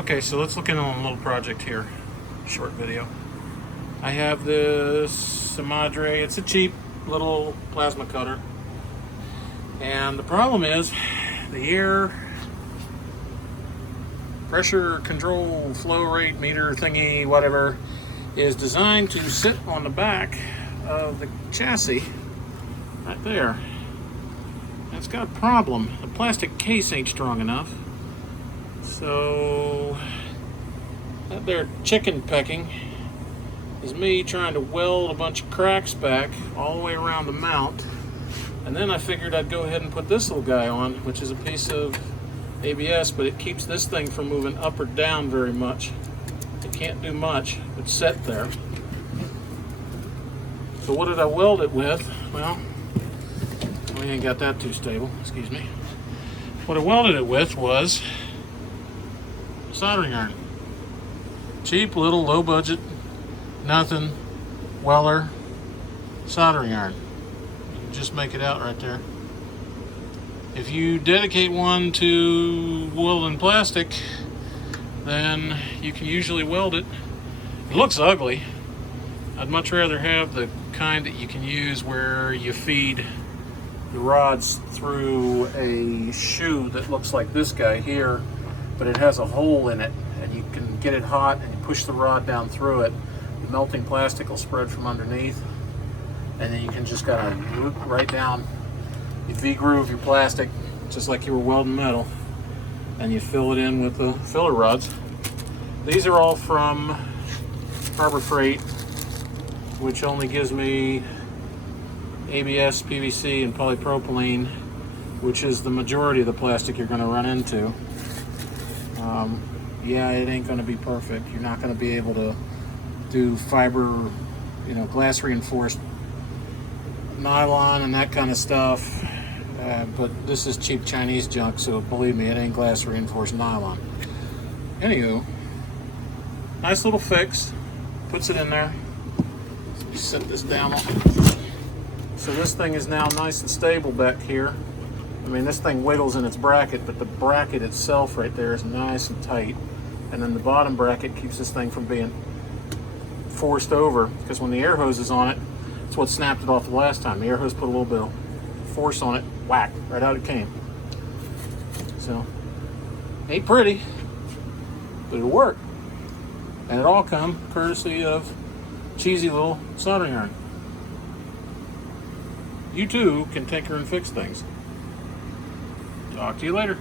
Okay, so let's look into a little project here. Short video. I have this SIMADRE. It's a cheap little plasma cutter. And the problem is the air pressure control flow rate meter thingy, whatever, is designed to sit on the back of the chassis right there. And it's got a problem. The plastic case ain't strong enough. So that there chicken pecking is me trying to weld a bunch of cracks back all the way around the mount. And then I figured I'd go ahead and put this little guy on, which is a piece of ABS, but it keeps this thing from moving up or down very much. It can't do much but sit there. So what did I weld it with? Well, we ain't got that too stable, excuse me. What I welded it with was soldering iron. Cheap little low budget, nothing, Weller soldering iron. You can just make it out right there. If you dedicate one to welding plastic, then you can usually weld it. It looks ugly. I'd much rather have the kind that you can use where you feed the rods through a shoe that looks like this guy here, but it has a hole in it, and you can get it hot and you push the rod down through it. The melting plastic will spread from underneath, and then you can just kind of root right down. You V-groove your plastic just like you were welding metal, and you fill it in with the filler rods. These are all from Harbor Freight, which only gives me ABS, PVC, and polypropylene, which is the majority of the plastic you're going to run into. Yeah, it ain't going to be perfect. You're not going to be able to do fiber, glass reinforced nylon and that kind of stuff. But this is cheap Chinese junk, so believe me, it ain't glass reinforced nylon. Anywho, nice little fix. Puts it in there. Let me set this down. So this thing is now nice and stable back here. I mean, this thing wiggles in its bracket, but the bracket itself right there is nice and tight. And then the bottom bracket keeps this thing from being forced over, because when the air hose is on it, it's what snapped it off the last time. The air hose put a little bit of force on it, whack, right out it came. So, ain't pretty, but it'll work. And it all come courtesy of cheesy little soldering iron. You too can tinker and fix things. Talk to you later.